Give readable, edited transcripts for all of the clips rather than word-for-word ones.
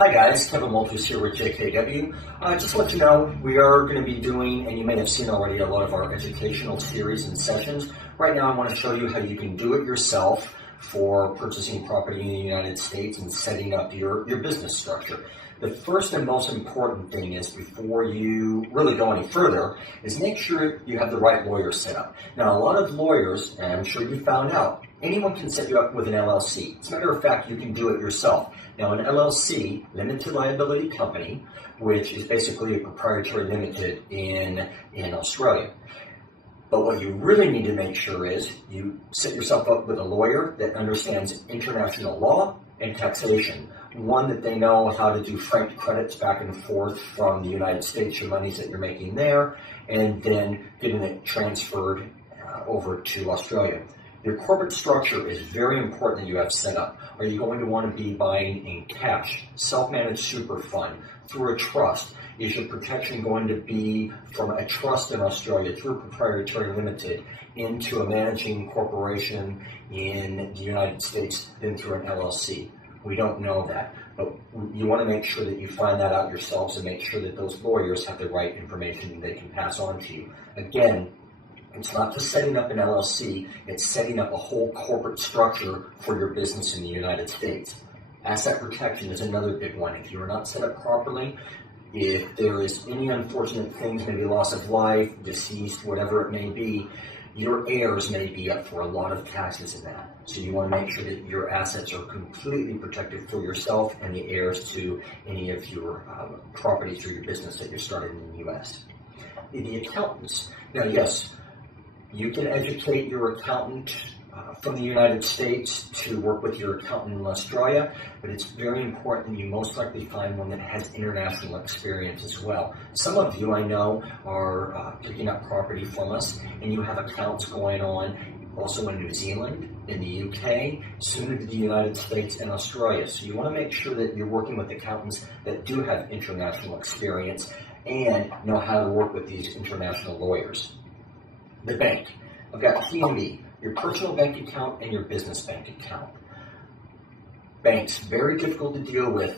Hi guys, Kevin Walters here with JKW. Just to let you know, we are going to be doing, and you may have seen already, a lot of our educational series and sessions. Right now I want to show you how you can do it yourself for purchasing property in the United States and setting up your business structure. The first and most important thing is, before you really go any further, is make sure you have the right lawyer set up. Now, a lot of lawyers, and I'm sure you found out, anyone can set you up with an LLC. As a matter of fact, you can do it yourself. Now, an LLC, limited liability company, which is basically a proprietary limited in Australia. But what you really need to make sure is you set yourself up with a lawyer that understands international law and taxation. One, that they know how to do franked credits back and forth from the United States, your monies that you're making there, and then getting it transferred over to Australia. Your corporate structure is very important that you have set up. Are you going to want to be buying in cash, self-managed super fund, through a trust? Is your protection going to be from a trust in Australia through a proprietary limited into a managing corporation in the United States, then through an LLC? We don't know that, but you want to make sure that you find that out yourselves and make sure that those lawyers have the right information they can pass on to you. Again, it's not just setting up an LLC, it's setting up a whole corporate structure for your business in the United States. Asset protection is another big one. If you are not set up properly, if there is any unfortunate things, maybe loss of life, deceased, whatever it may be, your heirs may be up for a lot of taxes in that. So you want to make sure that your assets are completely protected for yourself and the heirs to any of your properties or your business that you're starting in the U.S. The accountants. Now, yes, you can educate your accountant from the United States to work with your accountant in Australia, but it's very important that you most likely find one that has international experience as well. Some of you, I know, are picking up property from us, and you have accounts going on also in New Zealand, in the UK, soon to the United States and Australia. So you want to make sure that you're working with accountants that do have international experience and know how to work with these international lawyers. The bank. I've got PNB, your personal bank account and your business bank account. Banks, very difficult to deal with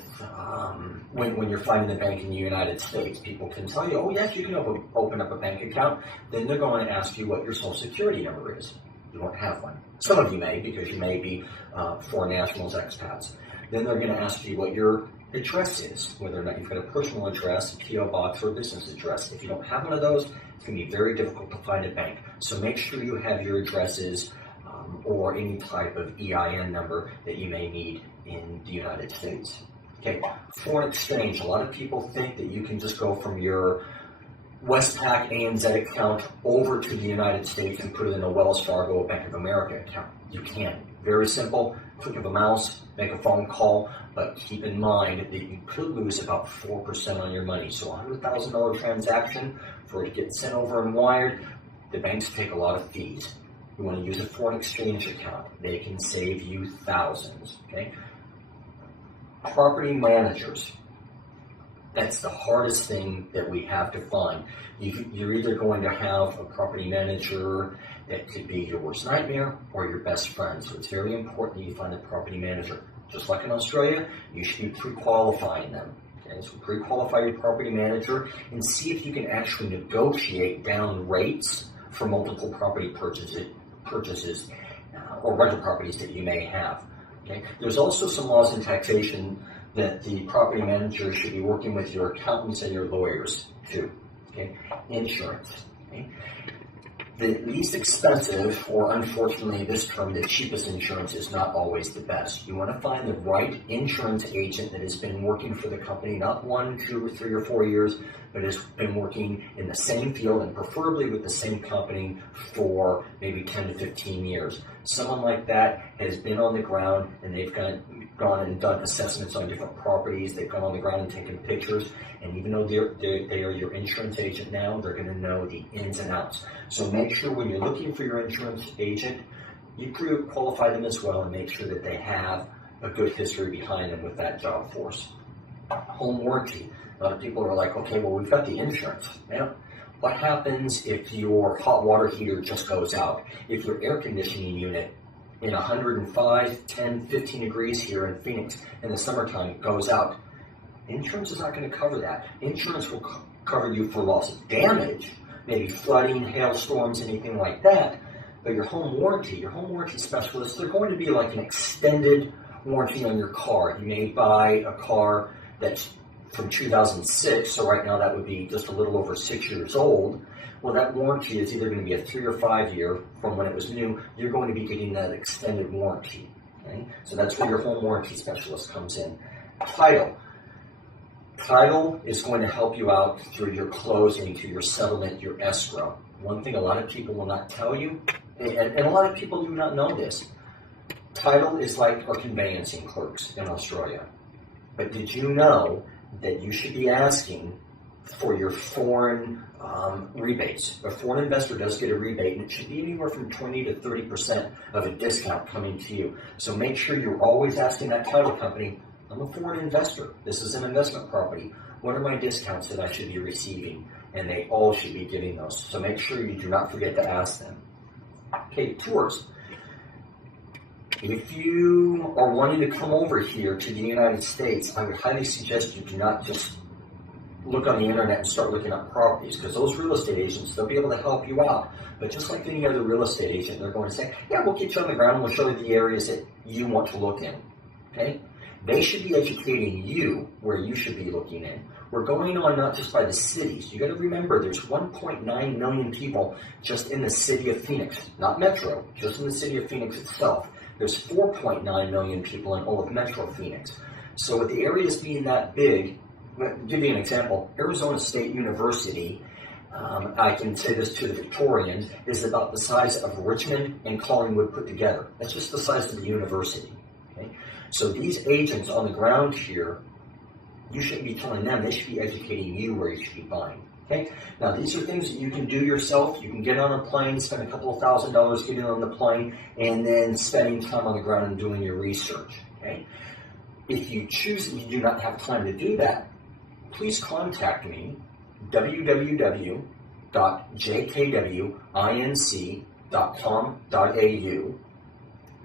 when you're finding a bank in the United States. People can tell you, oh yes, you can open up a bank account. Then they're going to ask you what your social security number is. You won't have one. Some of you may, because you may be foreign nationals, expats. Then they're going to ask you what your address is, whether or not you've got a personal address, a P.O. box, or a business address. If you don't have one of those, it's going to be very difficult to find a bank. So make sure you have your addresses or any type of EIN number that you may need in the United States. Okay, foreign exchange. A lot of people think that you can just go from your Westpac ANZ account over to the United States and put it in a Wells Fargo or Bank of America account. You can. Very simple. Click of a mouse, make a phone call, but keep in mind that you could lose about 4% on your money. So a $100,000 transaction, for it to get sent over and wired, the banks take a lot of fees. You want to use a foreign exchange account. They can save you thousands. Okay. Property managers. That's the hardest thing that we have to find. You're either going to have a property manager that could be your worst nightmare or your best friend. So it's very important that you find a property manager. Just like in Australia, you should be pre-qualifying them. Okay, so pre-qualify your property manager and see if you can actually negotiate down rates for multiple property purchases or rental properties that you may have. Okay, there's also some laws in taxation that the property manager should be working with your accountants and your lawyers too. Okay, insurance. Okay? The least expensive, or unfortunately this term, the cheapest insurance is not always the best. You want to find the right insurance agent that has been working for the company, not 1, 2, 3, or 4 years, but has been working in the same field and preferably with the same company for maybe 10 to 15 years. Someone like that has been on the ground and they've gone and done assessments on different properties. They've gone on the ground and taken pictures. And even though they are your insurance agent now, they're going to know the ins and outs. So make sure when you're looking for your insurance agent, you qualify them as well and make sure that they have a good history behind them with that job force. Home warranty. A lot of people are like, okay, well, we've got the insurance. Now, what happens if your hot water heater just goes out? If your air conditioning unit in 105, 10, 15 degrees here in Phoenix in the summertime goes out, Insurance is not going to cover that. Insurance will cover you for loss of damage, maybe flooding, hailstorms, anything like that. But your home warranty specialists, they're going to be like an extended warranty on your car. You may buy a car that's from 2006, so right now that would be just a little over 6 years old. Well, that warranty is either going to be a 3 or 5 year from when it was new. You're going to be getting that extended warranty. Okay? So that's where your home warranty specialist comes in. Title. Title is going to help you out through your closing, through your settlement, your escrow. One thing a lot of people will not tell you, and a lot of people do not know this, title is like our conveyancing clerks in Australia. But did you know that you should be asking for your foreign rebates? A foreign investor does get a rebate, and it should be anywhere from 20 to 30% of a discount coming to you. So make sure you're always asking that title company, I'm a foreign investor. This is an investment property. What are my discounts that I should be receiving? And they all should be giving those. So make sure you do not forget to ask them. Okay, tours. If you are wanting to come over here to the United States, I would highly suggest you do not just look on the internet and start looking up properties, because those real estate agents, they'll be able to help you out. But just like any other real estate agent, they're going to say, yeah, we'll get you on the ground and we'll show you the areas that you want to look in. Okay? They should be educating you where you should be looking in. We're going on not just by the cities. You got to remember there's 1.9 million people just in the city of Phoenix, not Metro, just in the city of Phoenix itself. There's 4.9 million people in all of Metro Phoenix. So with the areas being that big, I'll give you an example. Arizona State University, I can say this to the Victorians, is about the size of Richmond and Collingwood put together. That's just the size of the university. Okay? So these agents on the ground here, you shouldn't be telling them, they should be educating you where you should be buying. Okay? Now these are things that you can do yourself. You can get on a plane, spend a couple of $1,000s getting on the plane, and then spending time on the ground and doing your research. Okay? If you choose that you do not have time to do that, please contact me, www.jkw-vid.com.au.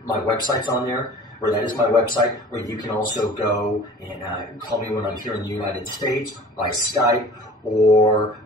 My website's on there, or that is my website, where you can also go and call me when I'm here in the United States, by Skype, or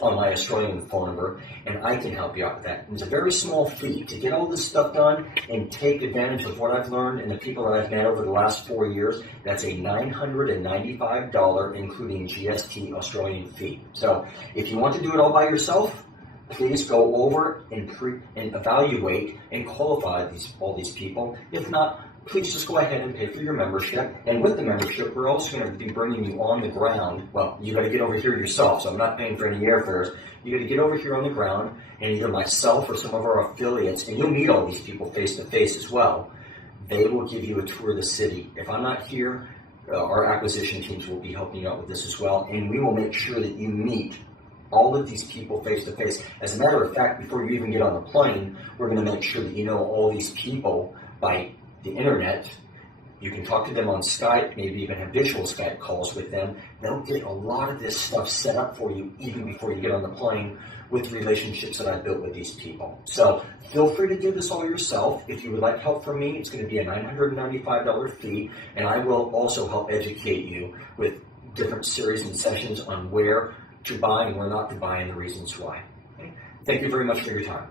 on my Australian phone number, and I can help you out with that. It's a very small fee to get all this stuff done and take advantage of what I've learned and the people that I've met over the last 4 years. That's a $995, including GST Australian fee. So if you want to do it all by yourself, please go over and evaluate and qualify all these people. If not, please just go ahead and pay for your membership. And with the membership, we're also going to be bringing you on the ground. Well, you got to get over here yourself, so I'm not paying for any airfares. You got to get over here on the ground, and either myself or some of our affiliates, and you'll meet all these people face to face as well. They will give you a tour of the city. If I'm not here, our acquisition teams will be helping you out with this as well, and we will make sure that you meet all of these people face to face. As a matter of fact, before you even get on the plane, we're going to make sure that you know all these people by the internet. You can talk to them on Skype, maybe even have visual Skype calls with them. They'll get a lot of this stuff set up for you even before you get on the plane, with relationships that I've built with these people. So feel free to do this all yourself. If you would like help from me, it's going to be a $995 fee, and I will also help educate you with different series and sessions on where to buy and where not to buy and the reasons why. Okay? Thank you very much for your time.